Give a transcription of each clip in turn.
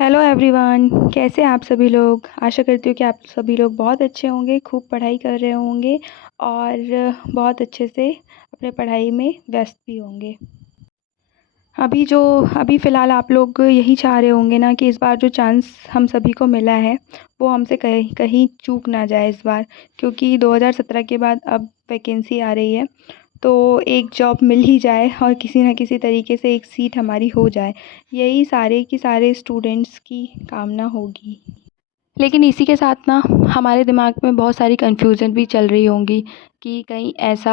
Hello everyone, कैसे हैं आप सभी लोग। आशा करती हूँ कि आप सभी लोग बहुत अच्छे होंगे, खूब पढ़ाई कर रहे होंगे और बहुत अच्छे से अपने पढ़ाई में व्यस्त भी होंगे। अभी फ़िलहाल आप लोग यही चाह रहे होंगे ना कि इस बार जो चांस हम सभी को मिला है वो हमसे कहीं कहीं चूक ना जाए इस बार, क्योंकि 2017 के बाद अब वैकेंसी आ रही है। तो एक जॉब मिल ही जाए और किसी न किसी तरीके से एक सीट हमारी हो जाए, यही सारे की सारे स्टूडेंट्स की कामना होगी। लेकिन इसी के साथ ना हमारे दिमाग में बहुत सारी कन्फ्यूज़न भी चल रही होंगी कि कहीं ऐसा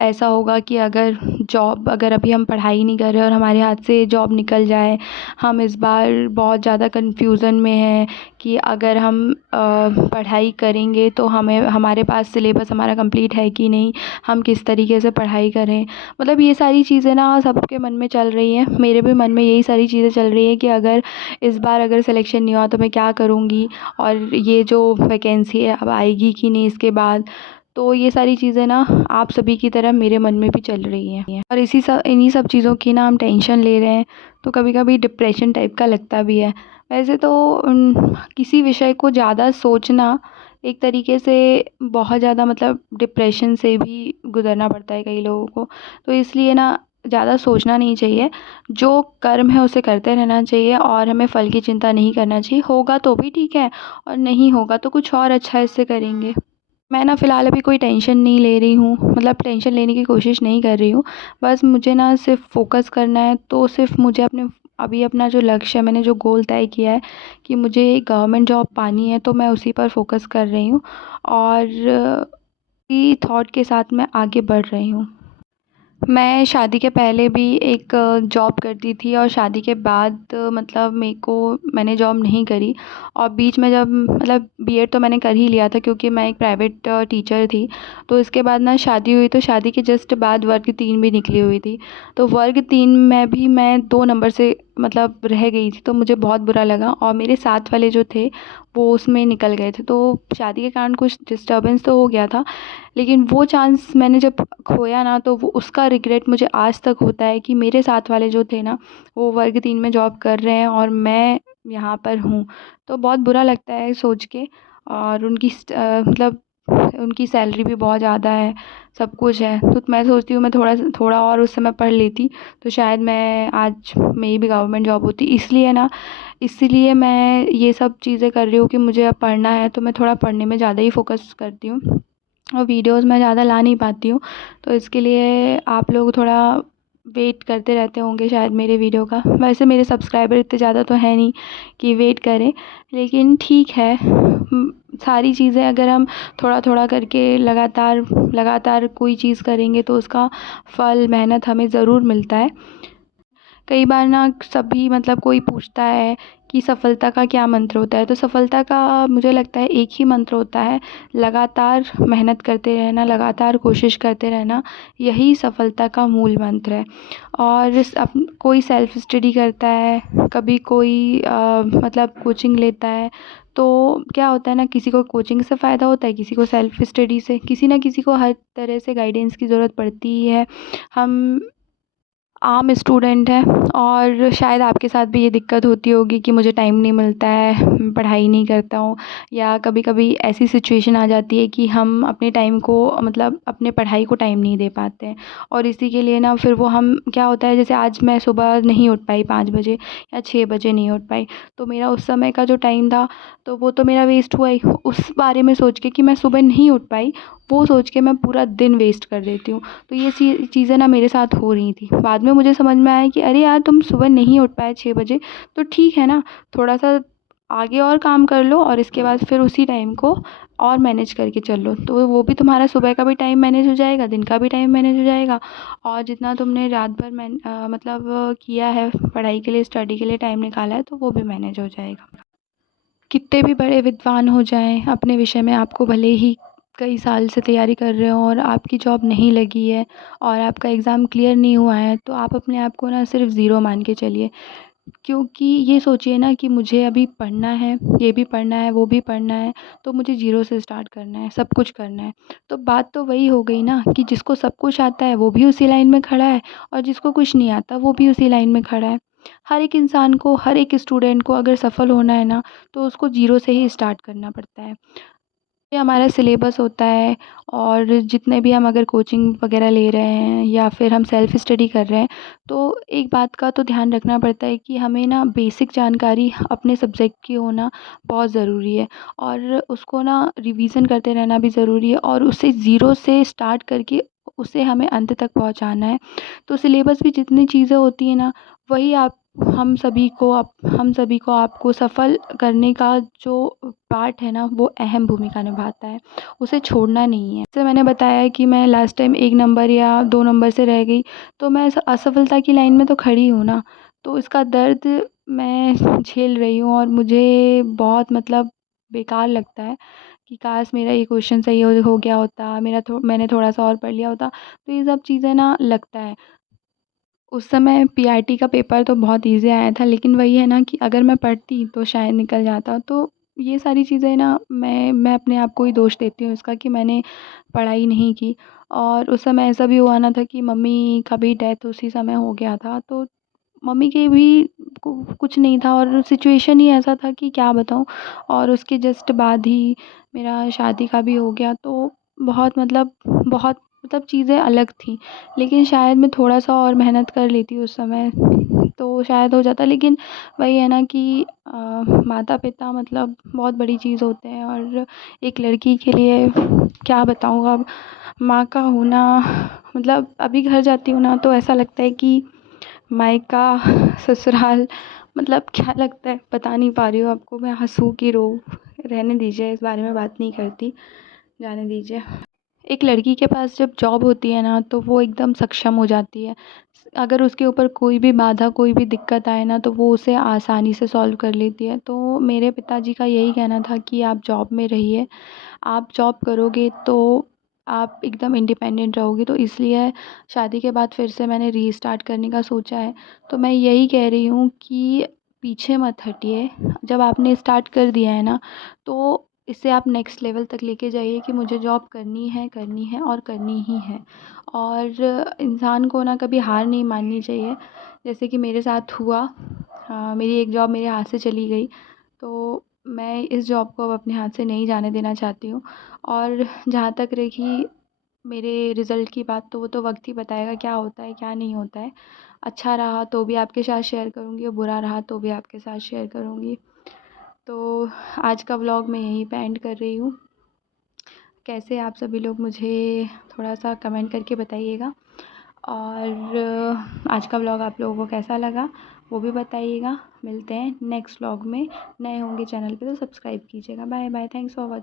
ऐसा होगा कि अगर अभी हम पढ़ाई नहीं कर रहे और हमारे हाथ से जॉब निकल जाए। हम इस बार बहुत ज़्यादा कन्फ्यूज़न में हैं कि अगर हम पढ़ाई करेंगे तो हमें हमारे पास सिलेबस हमारा कंप्लीट है कि नहीं, हम किस तरीके से पढ़ाई करें। मतलब ये सारी चीज़ें ना सबके मन में चल रही हैं, मेरे भी मन में यही सारी चीज़ें चल रही हैं कि इस बार अगर सिलेक्शन नहीं हुआ तो मैं क्या करूँगी, और ये जो वैकेंसी है अब आएगी कि नहीं इसके बाद। तो ये सारी चीज़ें ना आप सभी की तरह मेरे मन में भी चल रही हैं और इन्हीं सब चीज़ों की ना हम टेंशन ले रहे हैं, तो कभी कभी डिप्रेशन टाइप का लगता भी है। वैसे तो किसी विषय को ज़्यादा सोचना एक तरीके से बहुत ज़्यादा मतलब डिप्रेशन से भी गुज़रना पड़ता है कई लोगों को। तो इसलिए ना ज़्यादा सोचना नहीं चाहिए, जो कर्म है उसे करते रहना चाहिए और हमें फल की चिंता नहीं करना चाहिए। होगा तो भी ठीक है और नहीं होगा तो कुछ और अच्छा इससे करेंगे। मैं ना फ़िलहाल अभी कोई टेंशन नहीं ले रही हूँ, मतलब टेंशन लेने की कोशिश नहीं कर रही हूँ। बस मुझे ना सिर्फ़ फ़ोकस करना है, तो सिर्फ़ मुझे अपना जो लक्ष्य है, मैंने जो गोल तय किया है कि मुझे गवर्नमेंट जॉब पानी है, तो मैं उसी पर फ़ोकस कर रही हूँ और इसी थॉट के साथ मैं आगे बढ़ रही हूँ। मैं शादी के पहले भी एक जॉब करती थी और शादी के बाद मतलब मैंने जॉब नहीं करी। और बीच में जब मतलब बीएड तो मैंने कर ही लिया था, क्योंकि मैं एक प्राइवेट टीचर थी। तो इसके बाद ना शादी हुई, तो शादी के जस्ट बाद वर्ग 3 भी निकली हुई थी। तो वर्ग 3 में भी मैं 2 नंबर से मतलब रह गई थी, तो मुझे बहुत बुरा लगा और मेरे साथ वाले जो थे वो उसमें निकल गए थे। तो शादी के कारण कुछ डिस्टर्बेंस तो हो गया था, लेकिन वो चांस मैंने जब खोया ना, तो वो उसका रिग्रेट मुझे आज तक होता है कि मेरे साथ वाले जो थे ना वो वर्ग 3 में जॉब कर रहे हैं और मैं यहाँ पर हूँ। तो बहुत बुरा लगता है सोच के। और मतलब उनकी सैलरी भी बहुत ज़्यादा है, सब कुछ है। तो मैं सोचती हूँ मैं थोड़ा थोड़ा और उस समय पढ़ लेती तो शायद मैं आज मेरी भी गवर्नमेंट जॉब होती। इसीलिए मैं ये सब चीज़ें कर रही हूँ कि मुझे अब पढ़ना है, तो मैं थोड़ा पढ़ने में ज़्यादा ही फ़ोकस करती हूँ और वीडियोज़ मैं ज़्यादा ला नहीं पाती हूँ। तो इसके लिए आप लोग थोड़ा वेट करते रहते होंगे शायद मेरे वीडियो का। वैसे मेरे सब्सक्राइबर इतने ज़्यादा तो हैं नहीं कि वेट करें, लेकिन ठीक है। सारी चीज़ें अगर हम थोड़ा थोड़ा करके लगातार लगातार कोई चीज़ करेंगे तो उसका फल मेहनत हमें ज़रूर मिलता है। कई बार ना सभी मतलब कोई पूछता है कि सफलता का क्या मंत्र होता है, तो सफलता का मुझे लगता है एक ही मंत्र होता है, लगातार मेहनत करते रहना, लगातार कोशिश करते रहना, यही सफलता का मूल मंत्र है। और कोई सेल्फ स्टडी करता है, कभी कोई मतलब कोचिंग लेता है। तो क्या होता है ना, किसी को कोचिंग से फ़ायदा होता है, किसी को सेल्फ स्टडी से, किसी ना किसी को हर तरह से गाइडेंस की ज़रूरत पड़ती ही है। हम आम स्टूडेंट हैं और शायद आपके साथ भी ये दिक्कत होती होगी कि मुझे टाइम नहीं मिलता है, पढ़ाई नहीं करता हूँ, या कभी कभी ऐसी सिचुएशन आ जाती है कि हम अपने टाइम को मतलब अपने पढ़ाई को टाइम नहीं दे पाते हैं। और इसी के लिए ना फिर वो हम क्या होता है, जैसे आज मैं सुबह नहीं उठ पाई 5 बजे या 6 बजे नहीं उठ पाई, तो मेरा उस समय का जो टाइम था तो वो तो मेरा वेस्ट हुआ ही। उस बारे में सोच के कि मैं सुबह नहीं उठ पाई, वो सोच के मैं पूरा दिन वेस्ट कर देती हूँ। तो ये चीज़ें ना मेरे साथ हो रही थी। बाद में मुझे समझ में आया कि अरे यार, तुम सुबह नहीं उठ पाए 6 बजे, तो ठीक है ना, थोड़ा सा आगे और काम कर लो और इसके बाद फिर उसी टाइम को और मैनेज करके चल लो, तो वो भी तुम्हारा सुबह का भी टाइम मैनेज हो जाएगा, दिन का भी टाइम मैनेज हो जाएगा, और जितना तुमने रात भर मतलब किया है पढ़ाई के लिए, स्टडी के लिए टाइम निकाला है, तो वो भी मैनेज हो जाएगा। कितने भी बड़े विद्वान हो जाएं अपने विषय में, आपको भले ही कई साल से तैयारी कर रहे हो और आपकी जॉब नहीं लगी है और आपका एग्ज़ाम क्लियर नहीं हुआ है, तो आप अपने आप को ना सिर्फ ज़ीरो मान के चलिए। क्योंकि ये सोचिए ना कि मुझे अभी पढ़ना है, ये भी पढ़ना है, वो भी पढ़ना है, तो मुझे ज़ीरो से स्टार्ट करना है, सब कुछ करना है। तो बात तो वही हो गई ना कि जिसको सब कुछ आता है वो भी उसी लाइन में खड़ा है और जिसको कुछ नहीं आता वो भी उसी लाइन में खड़ा है। हर एक इंसान को, हर एक स्टूडेंट को अगर सफल होना है ना, तो उसको ज़ीरो से ही स्टार्ट करना पड़ता है। ये हमारा सिलेबस होता है, और जितने भी हम अगर कोचिंग वगैरह ले रहे हैं या फिर हम सेल्फ स्टडी कर रहे हैं, तो एक बात का तो ध्यान रखना पड़ता है कि हमें ना बेसिक जानकारी अपने सब्जेक्ट की होना बहुत ज़रूरी है, और उसको ना रिवीज़न करते रहना भी ज़रूरी है, और उसे ज़ीरो से स्टार्ट करके उसे हमें अंत तक पहुँचाना है। तो सिलेबस भी जितनी चीज़ें होती हैं ना, वही आप हम सभी को आपको सफल करने का जो पार्ट है ना, वो अहम भूमिका निभाता है, उसे छोड़ना नहीं है। जैसे मैंने बताया कि मैं लास्ट टाइम 1 नंबर या 2 नंबर से रह गई, तो मैं असफलता की लाइन में तो खड़ी हूँ ना, तो इसका दर्द मैं झेल रही हूँ, और मुझे बहुत मतलब बेकार लगता है कि काश मेरा ये क्वेश्चन सही हो गया होता, मैंने थोड़ा-सा और पढ़ लिया होता। तो ये सब चीज़ें ना लगता है। उस समय पीआरटी का पेपर तो बहुत ईज़ी आया था, लेकिन वही है ना कि अगर मैं पढ़ती तो शायद निकल जाता। तो ये सारी चीज़ें ना मैं अपने आप को ही दोष देती हूँ इसका कि मैंने पढ़ाई नहीं की, और उस समय ऐसा भी हुआ ना था कि मम्मी का भी डेथ उसी समय हो गया था, तो मम्मी के भी कुछ नहीं था, और सिचुएशन ही ऐसा था कि क्या बताऊँ। और उसके जस्ट बाद ही मेरा शादी का भी हो गया, तो बहुत मतलब चीज़ें अलग थी। लेकिन शायद मैं थोड़ा-सा और मेहनत कर लेती उस समय, तो शायद हो जाता। लेकिन वही है ना कि माता-पिता मतलब बहुत बड़ी चीज़ होते हैं, और एक लड़की के लिए क्या बताऊँ अब, माँ का होना मतलब अभी घर जाती हूँ ना, तो ऐसा लगता है कि मायका, ससुराल, मतलब क्या लगता है बता नहीं पा रही हूँ आपको, मैं हँसूँ कि रोऊँ, रहने दीजिए, इस बारे में बात नहीं करती, जाने दीजिए। एक लड़की के पास जब जॉब होती है ना, तो वो एकदम सक्षम हो जाती है। अगर उसके ऊपर कोई भी बाधा, कोई भी दिक्कत आए ना, तो वो उसे आसानी से सॉल्व कर लेती है। तो मेरे पिताजी का यही कहना था कि आप जॉब में रहिए, आप जॉब करोगे तो आप एकदम इंडिपेंडेंट रहोगे, तो इसलिए शादी के बाद फिर से मैंने रीस्टार्ट करने का सोचा है। तो मैं यही कह रही हूँ कि पीछे मत हटिए, जब आपने स्टार्ट कर दिया है ना, तो इसे आप नेक्स्ट लेवल तक लेके जाइए कि मुझे जॉब करनी है और करनी ही है। और इंसान को ना कभी हार नहीं माननी चाहिए, जैसे कि मेरे साथ हुआ। मेरी एक जॉब मेरे हाथ से चली गई, तो मैं इस जॉब को अब अपने हाथ से नहीं जाने देना चाहती हूँ। और जहाँ तक रही मेरे रिज़ल्ट की बात, तो वो तो वक्त ही बताएगा क्या होता है क्या नहीं होता है। अच्छा रहा तो भी आपके साथ शेयर करूँगी, और बुरा रहा तो भी आपके साथ शेयर करूँगी। तो आज का व्लॉग मैं यहीं पे एंड कर रही हूँ। कैसे आप सभी लोग मुझे थोड़ा सा कमेंट करके बताइएगा, और आज का व्लॉग आप लोगों को कैसा लगा वो भी बताइएगा। मिलते हैं नेक्स्ट व्लॉग में। नए होंगे चैनल पे तो सब्सक्राइब कीजिएगा। Bye bye, thanks for watching.